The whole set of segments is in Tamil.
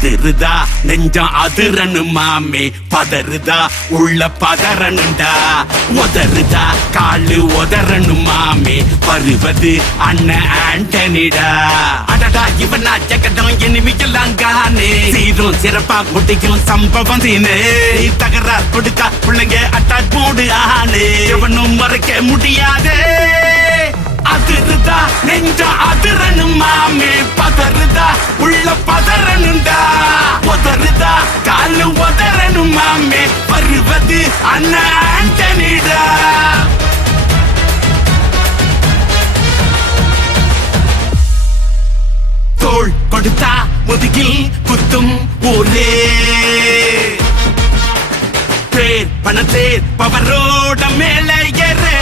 அதிருதா நெஞ்சம் அதிரனு மாமே பதறுதா உள்ள பதறனுண்டா உதறுதா காலு உதறனு மாமே வருவது அண்ணன் ஆண்டனிடா அடடா இவனா ஜகதம் எனிமிக்கலாம் காணே சீரும் சிறப்பா முடிக்கும் சம்பவம் சீனே தகராறு கொடுத்தா பிள்ளைங்க அட்டாக் போடு ஆனே எவனும் மறைக்க முடியாதே அதிருதா நெஞ்ச அதிரனு மாமே பதறுதா உள்ள பதறனுண்டா உதறுதா காலு உதறனு மாமே வருவது அண்ணன் ஆண்டனிடா தோள் கொடுத்தா முதுகில் குத்தும் ஊரே பேர் பணத்தேர் பவரோட மேல ஏறே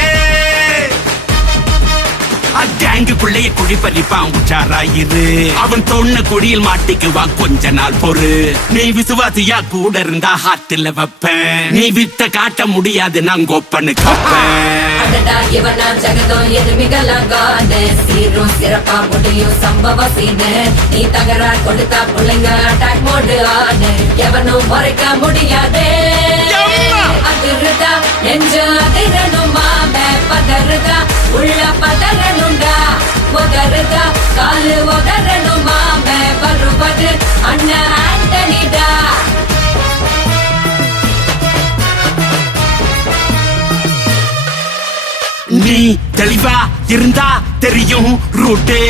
கேங்குக்குள்ளேயே குழி பறிப்பான் உச்சாராயிரு அவன் தொன்ன குடியில் மாட்டிக்குவான் கொஞ்ச நாள் பொறு நீ விசுவாசியா கூட இருந்தா ஹார்ட்ல வைப்பேன் நீ வித்த காட்ட முடியாது நான் கொப்பனு அடடா இவனா ஜகதம் எதுமிகலாம் காணே சீரும் சிறப்பா முடியும் சம்பவ சீனு நீ தகராறு கொடுத்தா பிள்ளைங்க அட்டாக் மோடு ஆனு எவனும் மறைக்க முடியாதே அதிருதா நெஞ்சு அதிரனும் மாமே பதறுதா உள்ள பதறனுண்டா உதறுதா காலு உதறனும் மாமே வருவது அண்ணன் ஆண்டனிடா நீ தெளிவா இருந்தா தெரியும் ரூட்டே